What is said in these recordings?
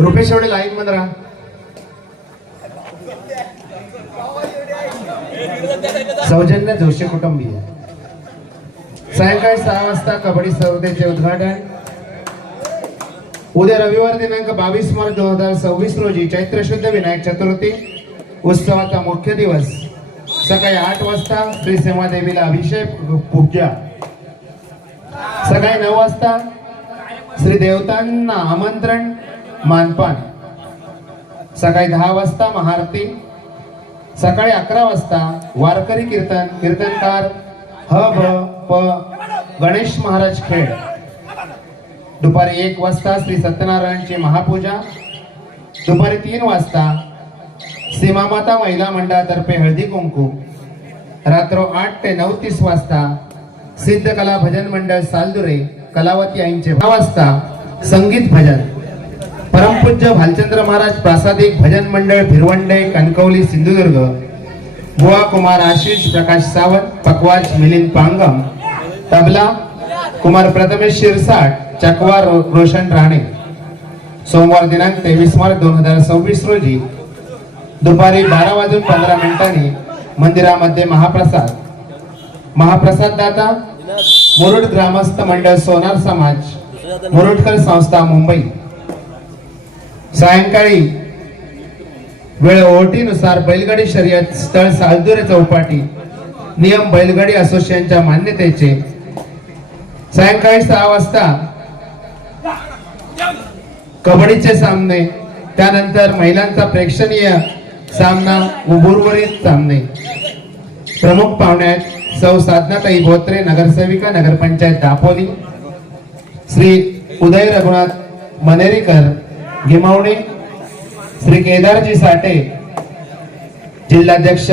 रुपेश एवढे लाईन मध्ये राहा. सौजन्य जोशी कुटुंबीय. सायंकाळी 6 वाजता कबड्डी स्पर्धेचे उद्घाटन. उद्या रविवार दिनांक 22 मार्च 2026 रोजी चैत्र शुद्ध विनायक चतुर्थी उत्सवाचा मुख्य दिवस. सकाळी 8 वाजता श्री सीमादेवीला अभिषेक पूजा. सकाळी 9 वाजता श्री देवतांना आमंत्रण मानपान. सकाळी 10 वाजता महाआरती. सकाळी 11 वाजता वारकरी कीर्तन. कीर्तनकार ह भ प गणेश महाराज खेळ. दुपारी 1 वाजता श्री सत्यनारायणची महापूजा. दुपारी 3 वाजता सीमामाता महिला मंडळातर्फे हळदी कुंकू. रात्र 8 ते 9:30 वाजता सिद्ध कला भजन मंडळ सालदुरे कलावती आईंचे 10 वाजता संगीत भजन. परमपूज्य भालचंद्र महाराज प्रासादिक भजन मंडळ भिरवंडे कणकवली सिंधुदुर्ग. बुवा कुमार आशिष प्रकाश सावंत. पकवाज मिलिंद पांगम. तबला कुमार प्रथमेश शिरसाट. चकवा रोशन राणे. सोमवार दिनांक 23 मार्च 2026 रोजी दुपारी 12:15 मंदिरामध्ये महाप्रसाद. महाप्रसाद दाता मुरुड ग्रामस्थ मंडळ सोनार समाज मुरुडकर संस्था मुंबई. सायंकाळी वेळ ओटीनुसार बैलगाडी शर्यत स्थळ सालदुरे चौपाटी. नियम बैलगाडी असोसिएशनच्या मान्यतेचे. सायंकाळी 6 वाजता कबड्डीचे सामने. त्यानंतर महिलांचा प्रेक्षणीय सामना उर्वरित सामने. प्रमुख पाहुणे आहेत सौ साधनाताई बोत्रे नगरसेविका नगरपंचायत दापोली. श्री उदय रघुनाथ मनेरीकर गिमावणे. श्री केदारजी साठे जिल्हाध्यक्ष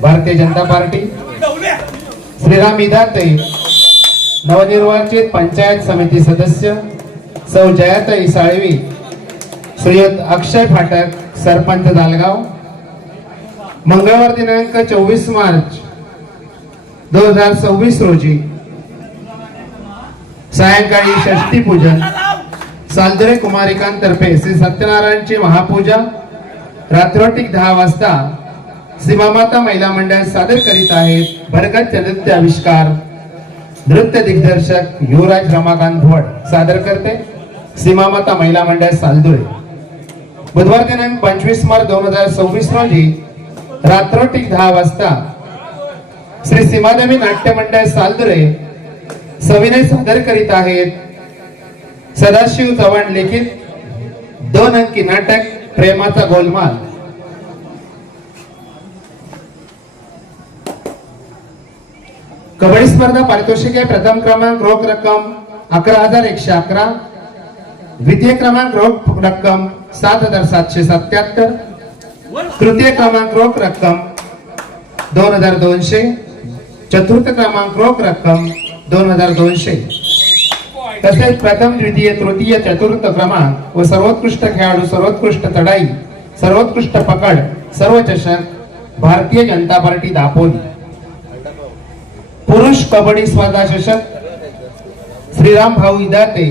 भारतीय जनता पार्टी. श्रीराम इदाते नवनिर्वाचित पंचायत समिती सदस्य. सौ जयाताई साळवी. श्रीयुत अक्षय फाटक सरपंच दालगाव. मंगळवार दिनांक 24 मार्च 2026 रोजी सायंकाळी षष्ठी पूजन. सालदुरे कुमारिकांतर्फे श्री सत्यनारायणची महापूजा. रात्रोटीक 10 वाजता सीमामाता महिला मंडळ सादर करीत आहेत भरगत नृत्य आविष्कार. नृत्य दिग्दर्शक युवराज रमाकांत भोड. सादर करते सीमामाता महिला मंडळ सालदुरे. बुधवार दिनांक 25 मार्च 2026 रोजी रात्रोटीक 10 वाजता श्री सीमादेवी नाट्य मंडळ सालदुरे सविनय सादर करीत आहेत सदाशिव चव्हाण लिखित 2 अंकी नाटक प्रेमाचा गोलमाल. कबड्डी स्पर्धा पारितोषिके. प्रथम क्रमांक रोख रक्कम 11,111. द्वितीय क्रमांक रोख रक्कम 7,777. तृतीय क्रमांक रोख रक्कम 2,200. चतुर्थ क्रमांक रोख रक्कम 2,200. तसेच प्रथम द्वितीय तृतीय चतुर्थ क्रमांक व सर्वोत्कृष्ट खेळाडू सर्वोत्कृष्ट चढाई सर्वोत्कृष्ट पकड सर्व चषक भारतीय जनता पार्टी दापोली. पुरुष कबड्डी स्पर्धा चषक श्रीराम भाऊ इदाते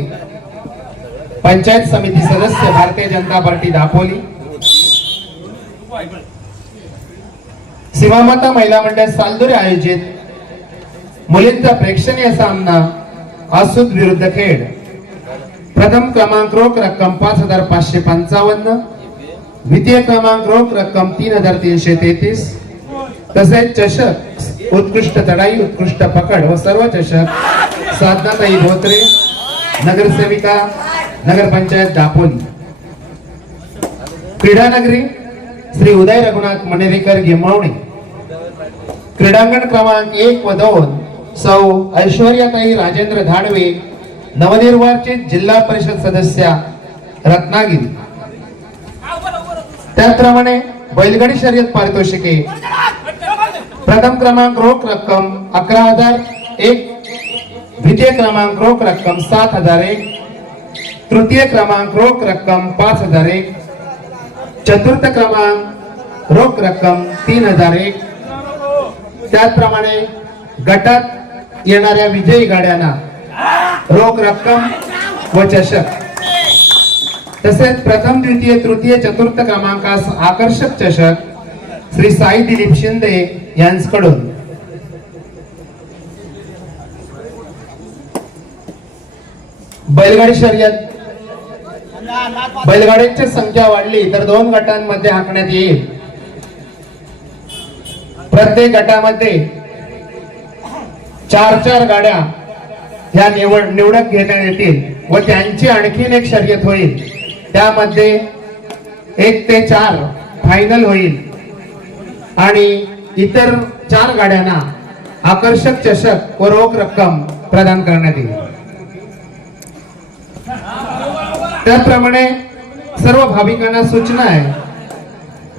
पंचायत समिती सदस्य भारतीय जनता पार्टी दापोली. सीमामाता महिला मंडळ सालदुरे आयोजित मुलींचा प्रेक्षणीय सामना आसूद विरुद्ध खेड. प्रथम क्रमांक रोख रक्कम 5,555. द्वितीय क्रमांक रोख रक्कम 3,333. तसेच चषक उत्कृष्ट चढाई उत्कृष्ट पकड व सर्व चषक साधनाताई बोत्रे नगरसेविका नगरपंचायत दापोली. क्रीडा नगरी श्री उदय रघुनाथ मनेरीकर गिमावणे. क्रीडांगण क्रमांक 1 व 2 सौ ऐश्वर्याताई राजेंद्र धाडवे नवनिर्वाचित जिल्हा परिषद सदस्या रत्नागिरी. त्याचप्रमाणे बैलगाडी शर्यत पारितोषिके. प्रथम क्रमांक रोख रक्कम 11,001. द्वितीय क्रमांक रोख रक्कम 7,001. तृतीय क्रमांक रोख रक्कम 5,001. चतुर्थ क्रमांक रोख रक्कम 3,001. त्याचप्रमाणे गटात येणाऱ्या विजयी गाड्यांना रोख रक्कम व चषक. तसेच प्रथम द्वितीय तृतीय चतुर्थ क्रमांकास आकर्षक चषक श्री साई दिलीप शिंदे यांच्याकडून बैलगाडी शर्यत बैलगाड्यांची संख्या वाढली तर 2 गटांमध्ये हाकण्यात येईल. प्रत्येक गटामध्ये 4 गाड्या ह्या निवडक घेण्यात येतील व त्यांची आणखीन एक शर्यत होईल. त्यामध्ये 1 ते 4 फायनल होईल आणि इतर 4 गाड्यांना आकर्षक चषक व रोख रक्कम प्रदान करण्यात येईल. त्याप्रमाणे सर्व भाविकांना सूचना आहे,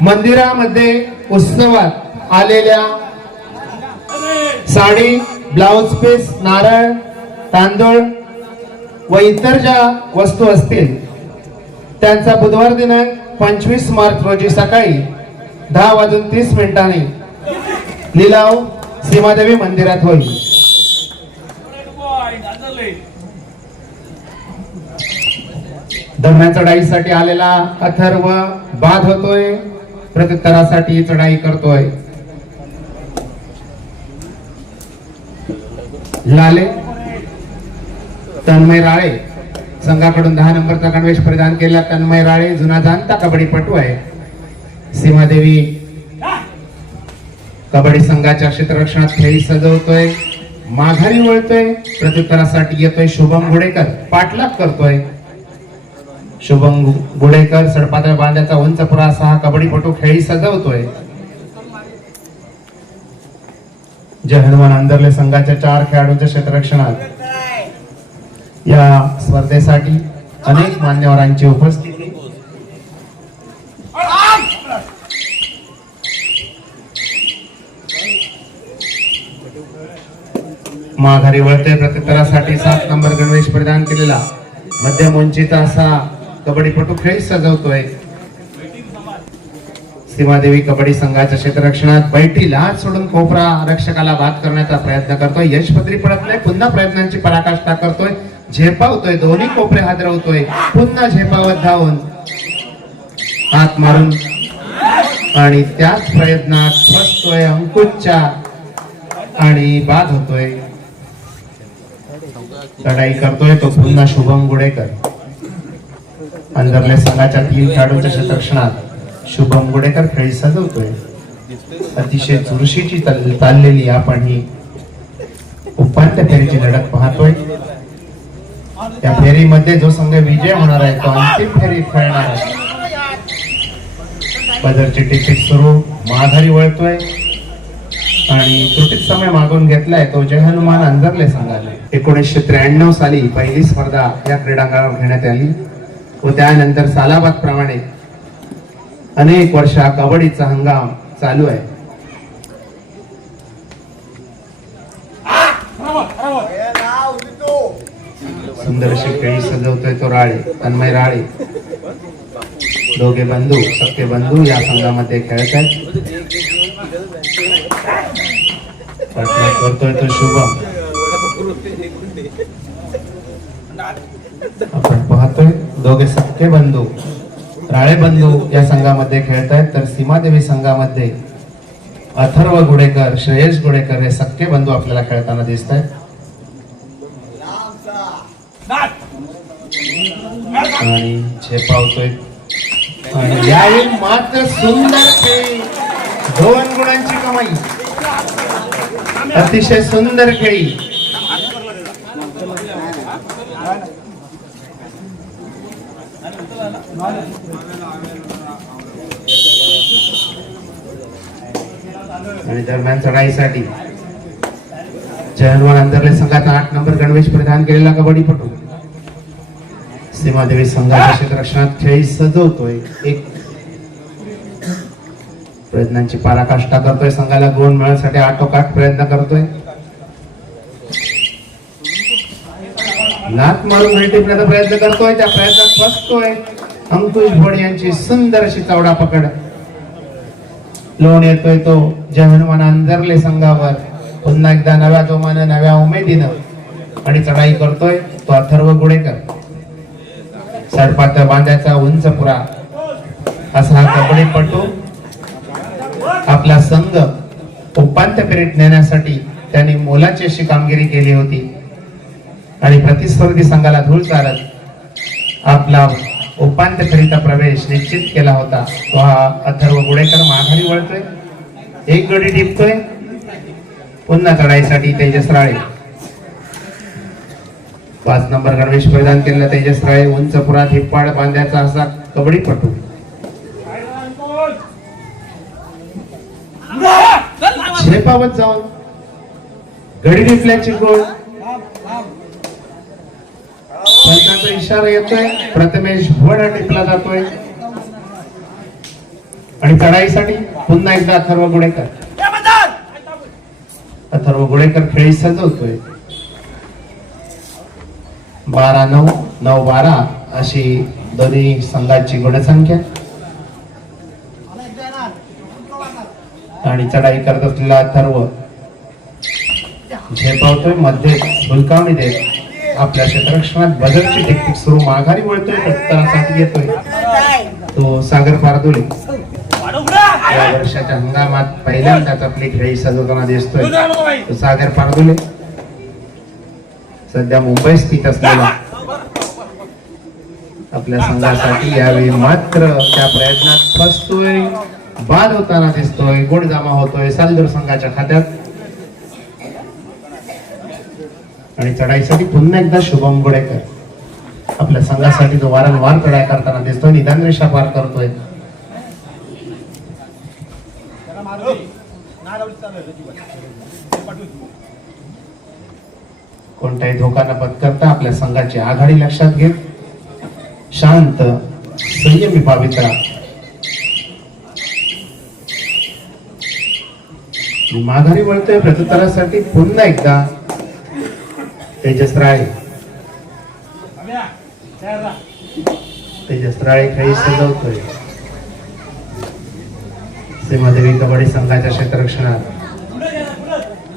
मंदिरामध्ये उत्सवात आलेल्या साडी, ब्लाउज पीस, नारळ, तांदूळ व इतर ज्या वस्तू असतील त्यांचा बुधवार दिनांक 25 मार्च रोजी सकाळी 10:30 लिलाव सीमादेवी मंदिरात होईल. दरम्यान चढाईसाठी आलेला अथर्व बाद होतोय, प्रत्युत्तरासाठी चढाई करतोय. लाले तन्मय राळे संघाकडून 10 नंबरचा गणवेश परिधान केला. तन्मय राळे जुना जाणता कबड्डीपटू आहे. सीमादेवी कबड्डी संघाच्या क्षेत्ररक्षणात खेळी सजवतोय, माघारी वळतोय, प्रत्युत्तरासाठी येतोय. शुभम गुडेकर पाठलाग करतोय. शुभम गुडेकर सडपातळ बांध्याचा उंच पुरासा हा कबड्डीपटू खेळी सजवतोय. जय हनुमान अंदरले संघाच्या 4 खेळाडूंच्या क्षेत्ररक्षणात या स्पर्धेसाठी अनेक मान्यवरांची उपस्थिती. माघारी वळते, प्रत्युत्तरासाठी 7 नंबर गणवेश परिधान केलेला मध्यम उंचीचा असा कबड्डीपटू खेळी सजवतोय. सीमादेवी कबड्डी संघाच्या क्षेत्ररक्षणात बैठी लाच सोडून कोपरा रक्षकाला बाद करण्याचा प्रयत्न करतोय. यशपत्री पडत नाही, पुन्हा प्रयत्नांची पराकाष्ठा करतोय, झेपावतोय, दोन्ही कोपरे हादरवतोय, पुन्हा झेपावत धावून हात मारून आणि त्याच प्रयत्नात फसतोय अंकुशच्या आणि बाद होतोय. लढाई करतोय तो पुन्हा शुभम गुडेकर. अंदरल्या संघाच्या 3 खेळाडूंच्या क्षेत्ररक्षणात शुभम गुडेकर खेळी सजवतोय. अतिशय चुरशीची चाललेली आपण ही उपांत्य फेरीची लढत पाहतोय. त्या फेरीमध्ये जो संघ विजय होणार आहे तो अंतिम फेरीत खेळणार आहे. बदरची तिकीट सुरू, माघारी वळतोय आणि त्रुटीत समय मागून घेतलाय तो जय हनुमान अंजरले संघाने. 1993 साली पहिली स्पर्धा या क्रीडांगणावर घेण्यात आली व त्यानंतर सालाबाद प्रमाणे अनेक वर्ष कबड्डीचा हंगाम चालू आहे. सुंदर अशी खेळी सजवतोय तो राळे, तन्मय राळे. दोघे बंधू, सख्खे बंधू या संघामध्ये खेळत आहेत. करतोय तो शुभम. आपण पाहतोय दोघे सख्खे बंधू राळे बंधू या संघामध्ये खेळत आहेत, तर सीमादेवी संघामध्ये अथर्व गुडेकर, श्रेयस गुडेकर हे सख्खे बंधू आपल्याला खेळताना दिसत आहेत. आणि झेपावतोय आणि यावेळी मात्र सुंदर खेळी, 2 गुणांची कमाई. अतिशय सुंदर खेळी. आणि दरम्यान चढाईसाठी जय हनुमान अंदरले संघाचा 8 नंबर गणवेश परिधान केलेला कबड्डीपटू सीमादेवी संघाच्या क्षेत्ररक्षणात खेळी सजवतोय. एक प्रयत्नांची पराकाष्ठा करतोय, संघाला गुण मिळवण्यासाठी आटोकाट प्रयत्न करतोय. लात मारून घडी टिपण्याचा प्रयत्न करतोय, त्या प्रयत्नात फसतोय. अंकुश भोड यांची सुंदर अशी चवडा पकड. लोण येतोय तो जय हनुमान अंजरले संघावर पुन्हा एकदा नव्या जोमानं, नव्या उमेदीनं आणि चढाई करतोय तो अथर्व गुडेकर. सडपातळ बांध्याचा उंच पुरा असा हा कबड्डीपटू आपला संघ उपांत्य फेरीत नेण्यासाठी त्यांनी मोलाची अशी कामगिरी केली होती आणि प्रतिस्पर्धी संघाला धूळ चालत आपला उपांत्य फेरीचा प्रवेश निश्चित केला होता। तो हा अथर्व गुडेकर माघारी वळतोय, एक गडी टिपतोय, पुन्हा चढाईसाठी तेजस राळे 5 नंबर गणवेश परिधान केलेला तेजस राळे उंच पुरात हिप्पाड बांध्याचा असा कबड्डीपटू झेपावत जाऊन गडी टिपल्याची गोळ पंचाचा इशारा येतोय, प्रथमेश भुवड टिपला जातोय आणि चढाईसाठी पुन्हा एकदा अथर्व गुडेकर खेळी सजवतोय। 12-9 9-12 अशी दोन्ही संघाची गुणसंख्या आणि चढाई करत असलेला अथर्व झेपावतोय, मध्ये हुलकावणी देत आपल्या क्षेत्ररक्षणात बदलची टेक्निक सुरू माघारी वळतोय, प्रत्युत्तरासाठी येतोय तो सागर पारदुले। या वर्षाच्या हंगामात पहिल्यांदाच आपली खेळी सजवताना दिसतोय तो सागर पारदुले, सध्या मुंबई स्थित असलेला आपल्या संघासाठी यावेळी मात्र त्या प्रयत्नात फसतोय, बाद होताना दिसतोय, गुण जमा होतोय सालदूर संघाच्या खात्यात आणि चढाईसाठी पुन्हा एकदा शुभम गुडेकर आपल्या संघासाठी तो वारंवार चढाई करताना दिसतोय, निदान रेषा पार करतोय। कोणताही धोका न पत्करता आपल्या संघाची आघाडी लक्षात घेत शांत संयमी पावित्रा माघारी वळतोय, प्रत्युत्तरासाठी पुन्हा एकदा तेजस राळे खेळी सजवतोय। सीमादेवी कबड्डी संघाच्या क्षेत्ररक्षणात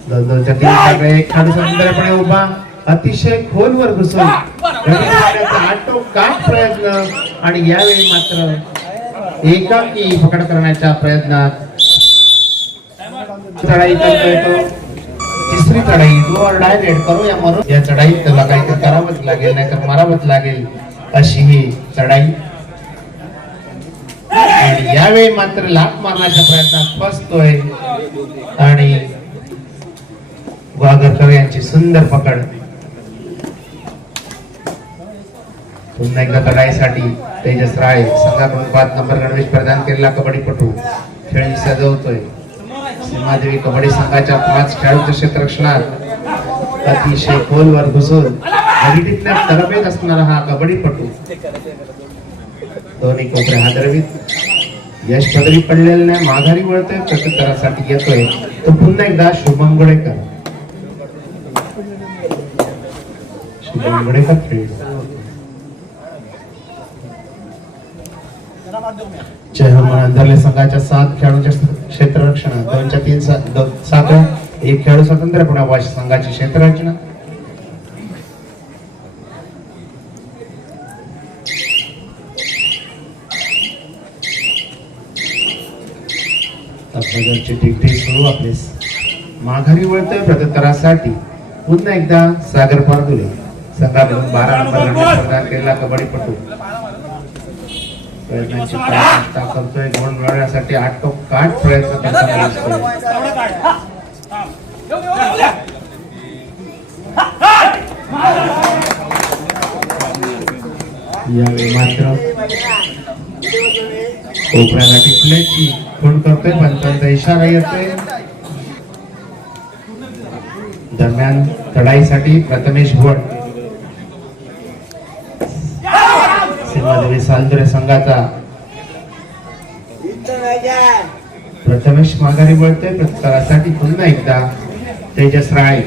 2-2च्या 3 एक खेळाडू सुंदरपणे उभा अतिशय खोलवर घुसून आटोकाट प्रयत्न आणि यावेळी मात्र एकाकी पकड करण्याच्या प्रयत्नात चढाई करतोय तो। तिसरी चढाई डू ऑर डाय रेड करो या मरो, या चढाईत त्याला काहीतरी करावंच लागेल नाहीतर मारावंच लागेल अशी ही चढाई आणि यावेळी मात्र लाथ मारण्याच्या प्रयत्नात फसतोय आणि वाघरकर यांची सुंदर पकड। पुन्हा एकदा चढाईसाठी तेजस राळे संघाकडून 5 नंबर गणवेश प्रदान केलेला कबड्डीपटू खेळी सजवतोय। सीमादेवी कबड्डी संघाच्या 5 खेळाडूंच्या क्षेत्ररक्षणात अतिशय खोलवर घुसून गडी टिपण्यात तरबेज असणारा हा कबड्डीपटू दोन्ही कोपरे हादरवीत यश पदरी पडलेला नाही, माघारी वळतोय, प्रत्युत्तरासाठी येतोय तो पुन्हा एकदा शुभम गुडेकर खेळी अंधरले संघाच्या 7 खेळाडूंच्या क्षेत्ररक्षणात 2च्या 3 7 एक खेळाडू स्वतंत्रपणे वाश संघाची क्षेत्ररचना बदलची टिकटी सुरू आपले माघारी वळतोय, प्रत्युत्तरासाठी पुन्हा एकदा सागर पारदुले संघाकडून 12 नंबर गणवेश प्रदान केलेला कबड्डीपटू प्रयत्नांची पराकाष्ठा करतोय, गुण मिळवण्यासाठी आटोकाट प्रयत्न करताना दिसतोय। यावेळी मात्र कोपऱ्याला टिपल्याची खूण करतोय, पंचांचा इशारा येतोय। दरम्यान चढाईसाठी प्रथमेश भुवड सीमादेवी सालदुरे संघाचा प्रथमेश माघारी वळतोय, प्रत्युत्तरासाठी पुन्हा एकदा तेजस राळे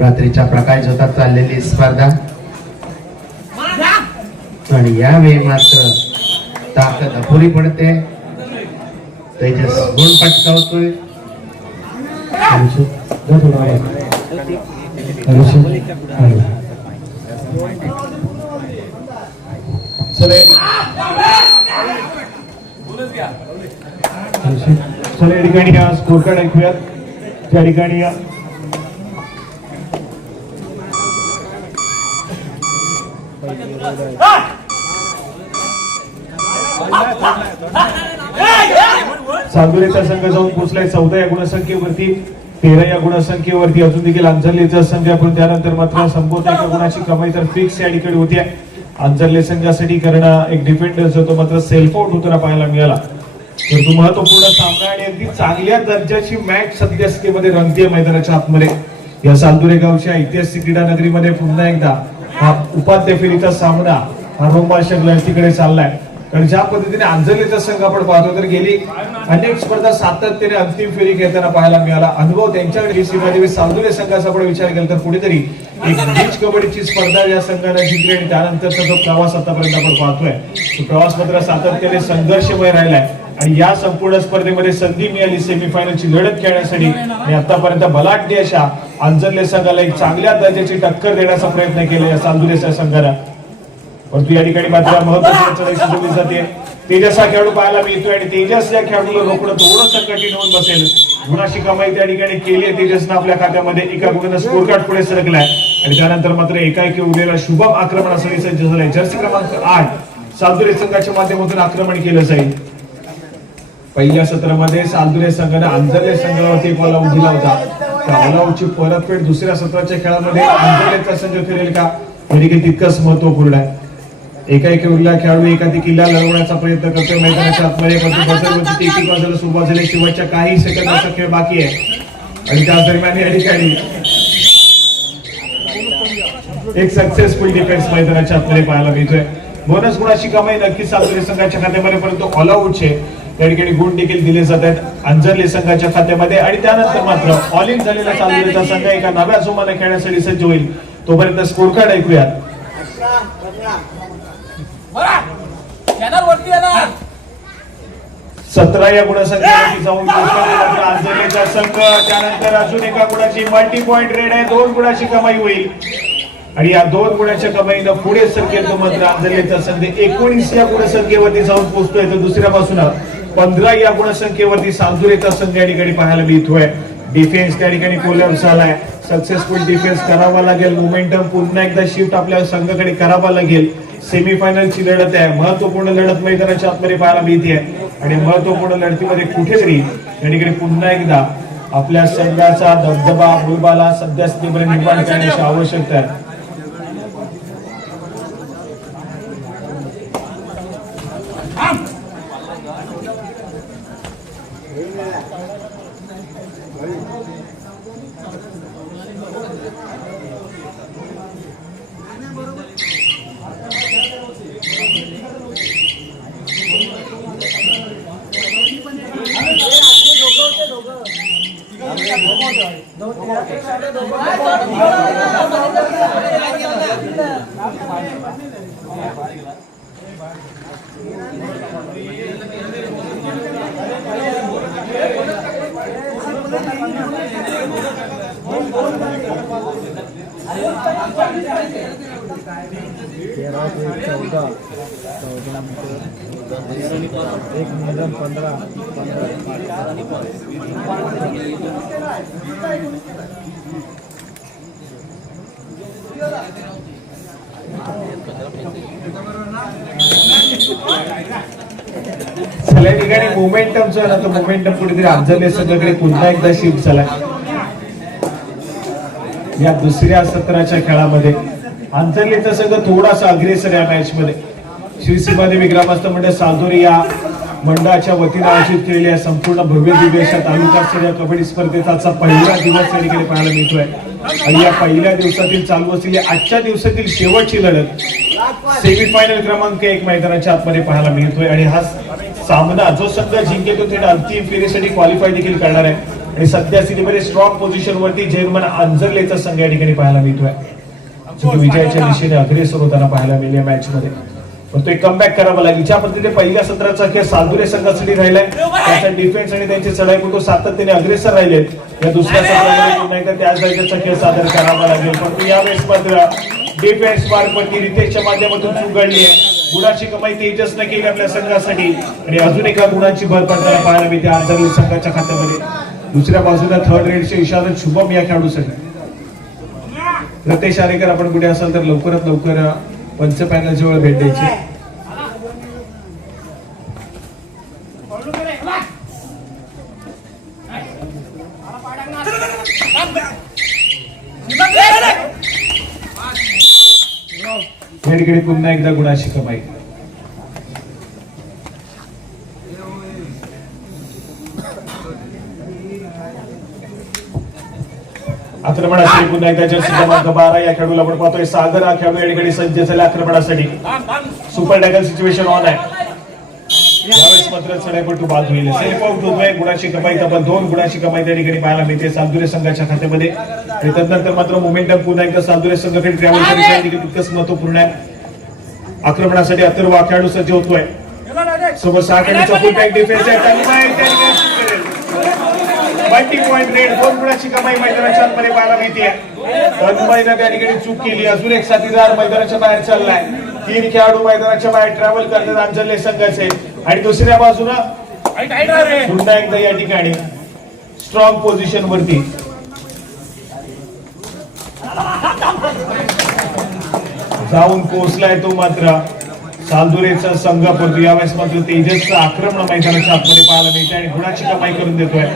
रात्रीच्या प्रकाश झोतात चाललेली स्पर्धा आणि यावेळी मात्र ताकद अपुरी पडते, तेजस गुण पटकावतोय। चला या ठिकाणी स्कोर कार्ड ऐकूयात. त्या ठिकाणी चांदुरेचा संघ जाऊन पोहोचलाय 14 या गुणसंख्येवरती, 13 या गुणसंख्येवरती. अजून देखील अंजरलेचा संघ, पण त्यानंतर मात्र संबोधन एका गुणाची कमाई तर फिक्स या ठिकाणी होती. अंजरले संघासाठी करणं एक डिफेंडर होतो, मात्र सेल्फ आउट होताना पाहायला मिळाला. तर तो महत्वपूर्ण सामना आणि अगदी चांगल्या दर्जाची मॅच सद्यस्थितीमध्ये रंगतीये मैदानाच्या आतमध्ये. या चांदुरे गावच्या ऐतिहासिक क्रीडा नगरीमध्ये पुन्हा एकदा हा उपांत्य फेरीचा सामना हा रोमांचक लढतीकडे चाललाय. कारण ज्या पद्धतीने अंजरलेचा संघ आपण पाहतो तर गेली अनेक स्पर्धा सातत्याने अंतिम फेरी खेळताना पाहायला मिळाला. अनुभव त्यांच्याकडे सीमादेवी चांदुरे संघाचा आपण विचार केला तर कुठेतरी एक बीच कबड्डीची स्पर्धा या संघाने जिंकली आणि त्यानंतरचा जो प्रवास आतापर्यंत आपण पाहतोय तो प्रवास मात्र सातत्याने संघर्षमय राहिलाय. आणि या संपूर्ण स्पर्धेमध्ये संधी मिळाली सेमीफायनलची लढत खेळण्यासाठी आणि आतापर्यंत बलाढ्य अशा अंजरले संघाला एक चांगल्या दर्जाची टक्कर देण्याचा प्रयत्न केला या चांदुरेच्या संघाने. परंतु या ठिकाणी मात्र महत्त्वाची लढाई सुरू जाते. तेजस हा खेळाडू पाहायला मिळतोय आणि तेजस या खेळाडूला रोखणं थोडंसं कठीण होऊन बसेल. गुणाची कमाई त्या ठिकाणी केली आहे तेजसनं आपल्या खात्यामध्ये. एका गुणानं स्कोर कार्ड पुढे सरकलाय आणि त्यानंतर मात्र एकाएकी उरलेला शुभम आक्रमणासाठी सज्ज झालाय. जर्सी क्रमांक 8 चांदुरे संघाच्या माध्यमातून आक्रमण केलं जाईल. पहिल्या सत्रामध्ये चांदुरे संघाने अंजरले संघावरती एक ऑलआउट दिला होता. त्या ऑलआउटची परतफेड दुसऱ्या सत्राच्या खेळामध्ये अंजरलेचा संघ करेल का हे देखील तितकंच महत्वपूर्ण आहे. एकाएकी उरला खेळाडू एखादी किल्ला लढवण्याचा प्रयत्न करतोय मैदानाच्या आतमध्ये. परंतु एक बाजूला सुरुवात झाली. शेवटच्या काही सेकंदाचा खेळ बाकी आहे आणि त्याच दरम्यान या ठिकाणी एक सक्सेसफुल डिफेन्स मैदानाच्या आतमध्ये पाहायला मिळतोय. बोनस गुणाची कमाई नक्कीच चांदुरे संघाच्या खात्यामध्ये, परंतु ऑल आउटचे त्या ठिकाणी गुण देखील दिले जात आहेत अंजरले संघाच्या खात्यामध्ये. आणि त्यानंतर मात्र ऑल इन झालेला चांदुरेचा संघ एका नव्या जोमाने खेळण्यासाठी सज्ज होईल. तोपर्यंत स्कोर कार्ड ऐकूयात. 17 या गुणसंख्येवरती जाऊन अंजरलेचा संघ. त्यानंतर अजून एका गुणाची मल्टी पॉइंट रेड आहे. 2 गुणाची कमाई होईल आणि या 2 गुणाच्या कमाईनं पुढे सरकेल तो मात्र अंजरलेचा संघ 19 या गुणसंख्येवरती जाऊन पोहोचतोय. तर दुसऱ्या पासून 15 या गुणसंख्येवरती चांदुरेचा संघ या ठिकाणी पाहायला मिळतोय. डिफेन्स त्या ठिकाणी कोलॅप्स झालाय. सक्सेसफुल डिफेन्स करावा लागेल. मोमेंटम पुन्हा एकदा शिफ्ट आपल्या संघाकडे करावा लागेल. सेमीफायनलची लढत आहे. महत्वपूर्ण लढत मैदानाच्या आतमध्ये पाहायला मिळते आणि महत्वपूर्ण लढतीमध्ये कुठेतरी या ठिकाणी पुन्हा एकदा आपल्या संघाचा दबदबा बोलबाला सद्यस्थितीमध्ये निर्माण करण्याची आवश्यकता आहे. चला या ठिकाणी मोमेंटम जो आहे ना तो मोमेंटम कुठेतरी अंजरले संघाकडे पुन्हा एकदा शिफ्ट झाला. या दुसऱ्या सत्राच्या खेळामध्ये अंजरलेचा संघ थोडासा अग्रेसर या मॅच मध्ये. श्री सीमादेवी ग्रामस्थ मंडळ चांदोरी या मंडळाच्या वतीने आयोजित केलेल्या संपूर्ण भव्य दिव्य अशा तालुकास्तरीय कबड्डी स्पर्धेचा पहिला दिवस या ठिकाणी पाहायला मिळतोय. आणि या पहिल्या दिवसातील चालू असलेल्या आजच्या दिवसातील शेवटची लढत सेमीफायनल क्रमांक 1 मैदानाच्या आतमध्ये पाहायला मिळतोय. आणि हा सामना जो संघ जिंकेल तो थेट अंतिम फेरीसाठी क्वालिफाय देखील करणार आहे. आणि सध्या स्थितीमध्ये स्ट्रॉंग पोझिशन वरती जर्मन अंजरलेचा संघ या ठिकाणी पाहायला मिळतोय. विजयाच्या दिशेने अग्रेसर होताना पाहायला मिळेल या मॅच मध्ये. पण तो एक कमबॅक करावा लागेल. ज्या पद्धतीने पहिल्या सत्राचा खेळ चांदुरे संघासाठी राहिलाय त्याचा डिफेन्स आणि त्यांची चढाई तो सातत्याने अग्रेसर राहिले. या दुसऱ्या सत्रामध्ये पुन्हा एकदा त्याच दर्जाचा खेळ सादर करावा लागेल. परंतु यावेळेस मात्र डिफेन्स मार्कवरती रितेशच्या माध्यमातून चूक घडली आहे. गुणाची कमाई तेजसनं केली आपल्या संघासाठी आणि अजून एका गुणाची भर पडताना पाहायला मिळते अंतर्गत संघाच्या खात्यामध्ये. दुसऱ्या बाजूला थर्ड रेडचे इशारा शुभम या खेळाडूसाठी. रतेश आरेकर आपण कुठे असाल तर लवकरात लवकर पंच पॅनल जवळ भेट द्यायची. या ठिकाणी पुन्हा एकदा गुणाची कमाई. आक्रमणासाठी पुन्हा एकदा जर्सी क्रमांक 12 या खेळाडूला आपण पाहतोय. सागर हा खेळाडू या ठिकाणी सज्ज झाला आक्रमणासाठी. सुपर टॅकल सिच्युएशन ऑन आहे. यावेळेस मात्र चढाईपटू बाद होईल. सेल्फ आउट होतोय. गुणाची कमाई तब्बल 2 गुणाची कमाई त्या ठिकाणी पाहायला मिळते सालदुरे संघाच्या खात्यामध्ये. आणि त्यानंतर मात्र मोमेंटम पुन्हा एकदा सालदुरे संघाकडे ट्रॅव्हल करण्यासाठी तितकंच महत्वपूर्ण आहे. आक्रमणासाठी अथर्व हा खेळाडू सज्ज होतोय. सोबत 6 खेळाडूचा फुल बॅक डिफेन्स आहे. मल्टी पॉइंट रेड 2 गुणाची कमाई मैदानाच्या आतमध्ये पाहायला मिळते. तन्मयनं त्या ठिकाणी चूक केली. अजून एक साथीदार मैदानाच्या बाहेर चाललाय. 3 खेळाडू मैदानाच्या बाहेर ट्रॅव्हल करतात अंजल्ले संघाचे. आणि दुसऱ्या बाजूला पुन्हा एकदा या ठिकाणी स्ट्रॉंग पोझिशन वरती जाऊन पोहोचलाय तो मात्र सालदुरेचा संघ. परंतु यावेळेस मात्र तेजसचं आक्रमण मैदानाच्या आतमध्ये पाहायला मिळते आणि गुणाची कमाई करून देतोय.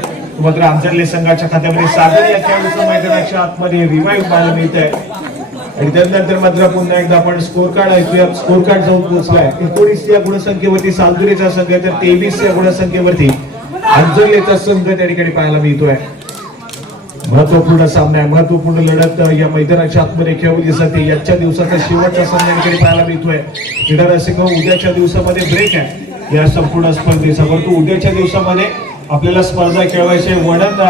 मात्र आमचरले संघाच्या खात्यामध्ये सागर या खेळाडूचं मैदानाच्या आतमध्ये रिवाईव्ह पाहायला मिळत आहे. आणि त्यानंतर मात्र पुन्हा एकदा आपण स्कोर कार्ड ऐकूया. स्कोर कार्ड जाऊन पोहोचलाय 19 या गुणसंख्येवरती सालदुरेचा संघ, तर 23 या गुणसंख्येवरती आंजर्लेचा संघ त्या ठिकाणी पाहायला मिळतोय. महत्वपूर्ण सामना आहे. महत्वपूर्ण लढत या मैदानाच्या आतमध्ये खेळवली जाते. याच्या दिवसाचा शेवटचा सामना या ठिकाणी पाहायला मिळतोय. क्रीडा रसिक उद्याच्या दिवसामध्ये ब्रेक आहे या संपूर्ण स्पर्धेचा. परंतु उद्याच्या दिवसामध्ये आपल्याला स्पर्धा खेळवायची. वडद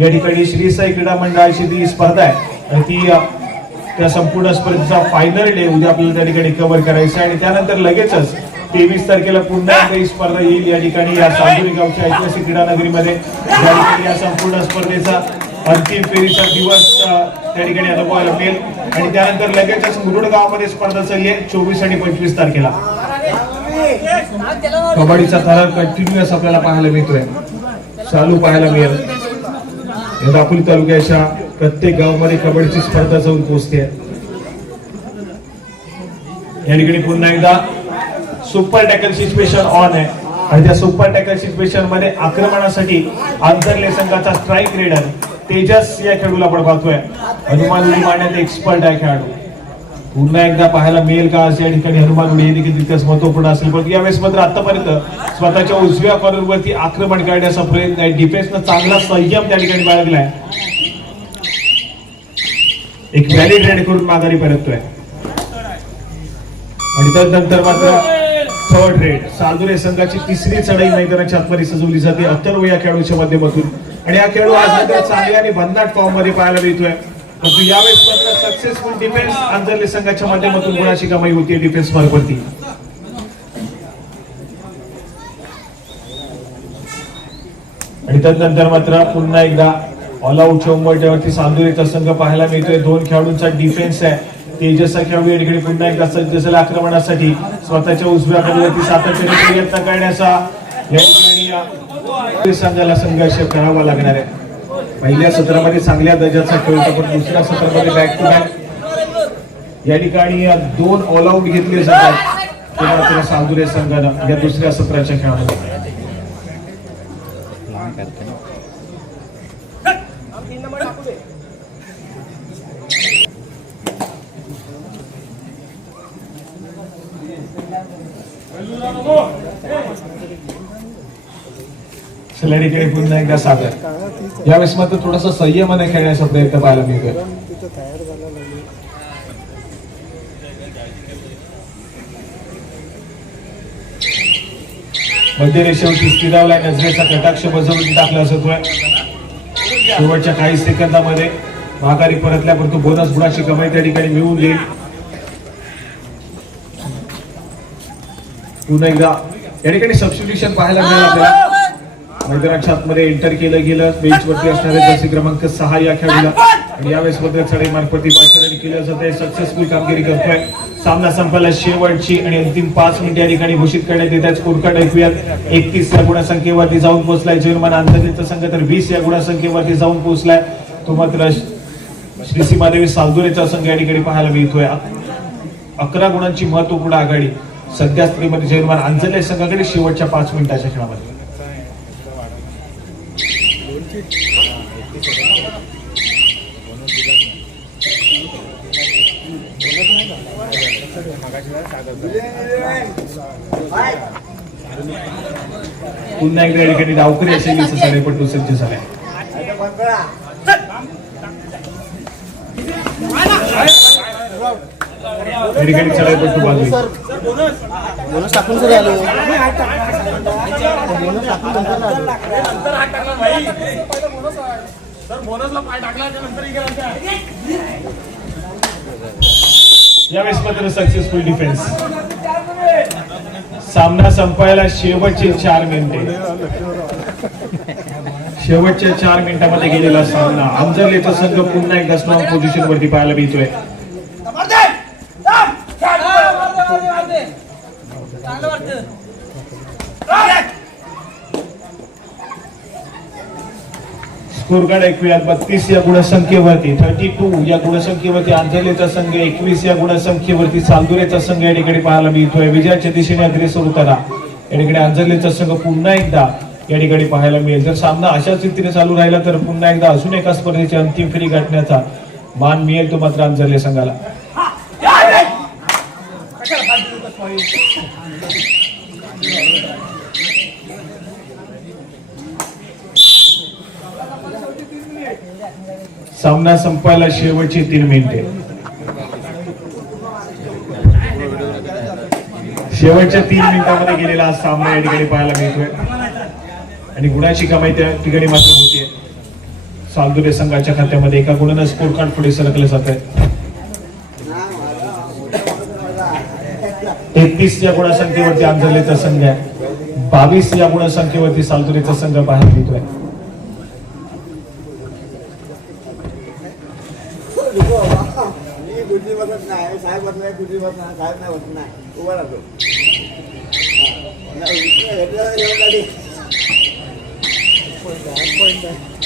या ठिकाणी श्री साई क्रीडा मंडळाची ती स्पर्धा आहे आणि ती त्या संपूर्ण स्पर्धेचा फायनल डे उद्या आपल्याला त्या ठिकाणी कव्हर करायचं आहे. आणि त्यानंतर लगेचच 23 तारखेला पुन्हा एकदा स्पर्धा येईल या ठिकाणी या सालदुरी गावच्या ऐतिहासिक क्रीडा नगरीमध्ये. या ठिकाणी या संपूर्ण स्पर्धेचा अंतिम फेरीचा दिवस त्या ठिकाणी अनुभवायला मिळेल. आणि त्यानंतर लगेचच मुरुड गावामध्ये स्पर्धा चालली आहे 24 आणि 25 तारखेला. कबड्डीचा थरार कंटिन्युअस आपल्याला पाहायला मिळतोय, चालू पाहायला मिळेल. दापोली तालुक्याच्या प्रत्येक गावामध्ये कबड्डीची स्पर्धा जाऊन पोहोचते. या ठिकाणी पुन्हा एकदा सुपर टॅकल सिच्युएशन ऑन आहे आणि त्या सुपर टॅकल सिच्युएशन मध्ये आक्रमणासाठी आंतरले संघाचा स्ट्राईक रेडर तेजस या खेळाडूला आपण पाहतोय. हनुमान उडी मारण्यात एक्सपर्ट आहे खेळाडू. पुन्हा एकदा पाहायला मिळेल का असं या ठिकाणी हनुमान उडी हे देखील तितकंच महत्वपूर्ण असेल. पण यावेळेस मात्र आतापर्यंत स्वतःच्या उजव्या कॉर्नरवरती आक्रमण करण्याचा प्रयत्न आहे. डिफेन्सनं चांगला संयम त्या ठिकाणी बाळगलाय. एक व्हॅलिड रेड करून माघारी परततोय आणि त्यानंतर मात्र थर्ड रेड सालदुरे संघाची तिसरी चढाई मैदानाच्या आतमध्ये सजवली जाते अथर्व या खेळाडूच्या माध्यमातून. आणि हा खेळाडू आज चांगल्या आणि भन्नाट फॉर्म मध्ये पाहायला मिळतोय. परंतु यावेळेस मात्र सक्सेसफुल डिफेन्स आंतरले संघाच्या माध्यमातून गुणाची कमाई होती डिफेन्स मार्कवरती. आणि त्यानंतर मात्र पुन्हा एकदा ऑल आउटच्या उंबरठ्यावरती सालदुरेचा संघ पाहायला मिळतोय. 2 खेळाडूंचा डिफेन्स आहे. तेजस खेळाडू या ठिकाणी पुन्हा एकदा सज्ज झाला आक्रमणासाठी. स्वतःच्या उजव्या कडीवरती सातत्याने प्रयत्न करण्याचा या ठिकाणी संघाला संघर्ष करावा लागणार आहे. पहिल्या सत्रामध्ये चांगल्या दर्जाचा खेळ होता, पण दुसऱ्या सत्रामध्ये बॅक टू बॅक या ठिकाणी 2 ऑल आउट घेतले जातात. तेव्हा सालदुरे संघानं या दुसऱ्या सत्राच्या खेळामध्ये सलरीकडे पुन्हा एकदा सागर. यावेळेस मात्र थोडासा संयमाने खेळण्याचा प्रयत्न पाहायला मिळतोय. मध्य रेषेवरती स्थिरावलाय. नजरेचा कटाक्ष बजवून टाकला जातोय. शेवटच्या काही सेकंदामध्ये माघारी परतल्या, परंतु बोनस गुणाची कमाई त्या ठिकाणी मिळवून देईल. पुन्हा एकदा या ठिकाणी सबस्टिट्यूशन पाहायला मिळालं आपल्याला. मैदानाच्या आतमध्ये एंटर केलं गेलं बेंच वरती असणाऱ्या जर्सी क्रमांक 6 या खेळाडूला आणि यावेळेस मध्ये चढाई मार्फती पाचारण केलं जाते सक्सेसफुल कामगिरी करतोय सामना संपायला शेवटची आणि अंतिम 5 मिनिटे या ठिकाणी घोषित करण्यात येतात स्कोर कार्ड ऐकूयात 31 या गुणसंख्येवरती जाऊन पोहोचलाय जर्मन आंतरराष्ट्रीय संघ तर 20 या गुणसंख्येवरती जाऊन पोहोचलाय तो मात्र श्री सीमादेवी सालदुरेचा संघ या ठिकाणी पाहायला मिळतोय 11 गुणांची महत्वपूर्ण आघाडी सध्या स्त्रीमध्ये जर्मन आंतरराष्ट्रीय संघाकडे शेवटच्या 5 मिनिटाच्या खेळामध्ये पुन्हा एकदा या ठिकाणी डावकरी असेल साडेपट्टू सज्ज झालाय या ठिकाणी साडेपट्टू बाजू यावेळेस मात्र सक्सेसफुल डिफेन्स सामना संपायला शेवटचे 4 मिनिटे शेवटच्या 4 मिनिटांमध्ये गेलेला सामना आंजर्लेचा संघ पुन्हा एकदा स्ट्रॉंग पोझिशन वरती पाहायला मिळतोय स्कोर कार्ड ऐकूयात 32 या गुणसंख्येवरती 32 या गुणसंख्येवरती आंजर्लेचा संघ 21 या गुणसंख्येवरती सालदुरेचा संघ या ठिकाणी पाहायला मिळतोय विजयाच्या दिशेने अग्रेसर होताना या ठिकाणी आंजर्लेचा संघ पुन्हा एकदा या ठिकाणी पाहायला मिळेल जर सामना अशाच रीतीने चालू राहिला तर पुन्हा एकदा अजून एका स्पर्धेची अंतिम फेरी गाठण्याचा मान मिळेल तो मात्र आंजर्ले संघाला सामना संपायला शेवटची 3 मिनिटे शेवटच्या 3 मिनिटांमध्ये गेलेला हा सामना या ठिकाणी पाहायला मिळतोय आणि गुणाची कमाई त्या ठिकाणी मात्र होतीये सालदुरे संघाच्या खात्यामध्ये एका गुणानं स्कोर कार्ड पुढे सरकले जात आहे 33 या गुणसंख्येवरती आंजर्लेचा संघ आहे 22 या गुणसंख्येवरती सालदुरेचा संघ पाहायला मिळतोय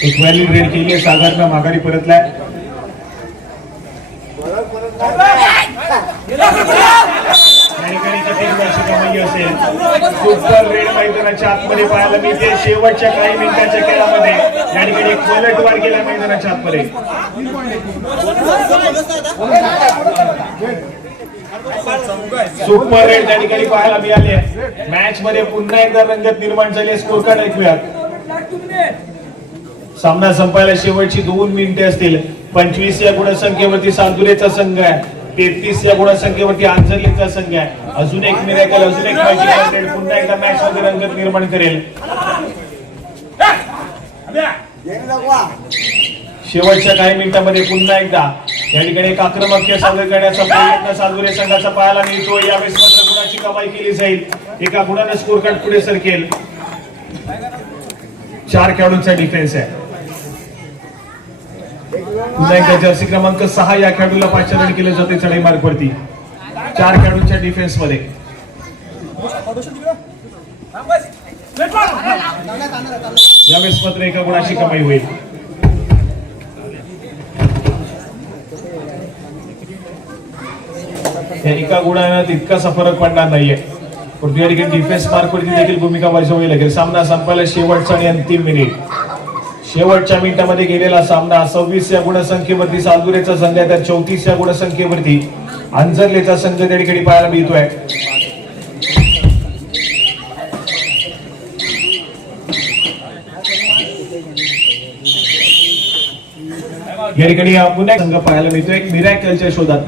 एक व्हॅल्यू रेड केली आहे सागरनं माघारी परतलाय सुपर रेड मैदानाच्या आतमध्ये पाहायला मिळते शेवटच्या काही मिनिटांच्या खेळामध्ये या ठिकाणी एक पलटवार केला मैदानाच्या आतमध्ये सुपर रेड त्या ठिकाणी पाहायला मिळाली आहे मॅच मध्ये पुन्हा एकदा रंगत निर्माण झाली स्कोर कार्ड ऐकूयात सामना संपायला शेवटची 2 मिनिटे असतील 25 या गुणसंख्येवरती सालदुरेचा संघ आहे 33 या गुणसंख्येवरती आंजर्लेचा संघ आहे अजून एक मिरेकल अजून एक मॅजिक पुन्हा एकदा मॅच मध्ये रंगत निर्माण करेल शेवटच्या काही मिनिटांमध्ये पुन्हा एकदा या ठिकाणी एक आक्रमक खेळ सादर करण्याचा प्रयत्न सालदुरे संघाचा पाहायला मिळतो यावेळेस मात्र गुणाची कमाई केली जाईल एका गुणाने स्कोर कार्ड पुढे सरकेल 4 खेळाडूंचा डिफेन्स आहे पुन्हा एकदा जर्सी क्रमांक 6 या खेळाडूला पाचारण केलं जाते चढाई मार्गवरती 4 खेळाडूंच्या डिफेन्स मध्ये यावेळेस मात्र एका गुणाची कमाई होईल एका गुणानं तितकासा फरक पडणार नाहीये परंतु या ठिकाणी डिफेन्स मार्कवरती देखील भूमिका बजावावी लागेल सामना संपायला शेवटचा आणि अंतिम मिनिट शेवटच्या मिनिटांमध्ये गेलेला सामना 26 या गुणसंख्येवरती सालदुरेचा संघ आहे तर 34 या गुणसंख्येवरती आंजर्लेचा संघ त्या ठिकाणी पाहायला मिळतोय या ठिकाणी पुन्हा संघ पाहायला मिळतो एक मिरॅकलच्या शोधात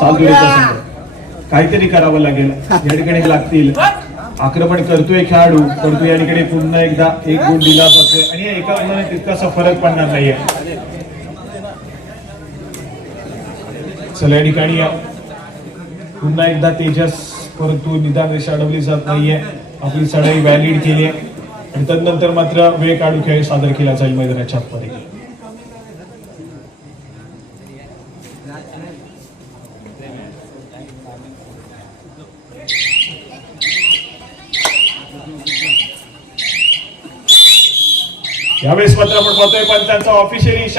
सालदुरेचा संघ काहीतरी करावं लागेल या ठिकाणी लागतील आक्रमण करतोय खेळाडू परंतु या ठिकाणी पुन्हा एकदा एक गुण दिला जातोय आणि एका गुणाने तितकासा फरक पडणार नाहीये चला या ठिकाणी पुन्हा एकदा तेजस परंतु निदान रेषा अडवली जात नाहीये आपली चढाई व्हॅलिड केली आहे आणि तदनंतर मात्र वेळ काढू खेळ सादर केला जाईल मैदानाच्या आतमध्ये. यावेळेस मात्र आपण पाहतोय पंचांचा ऑफिशियली इशारा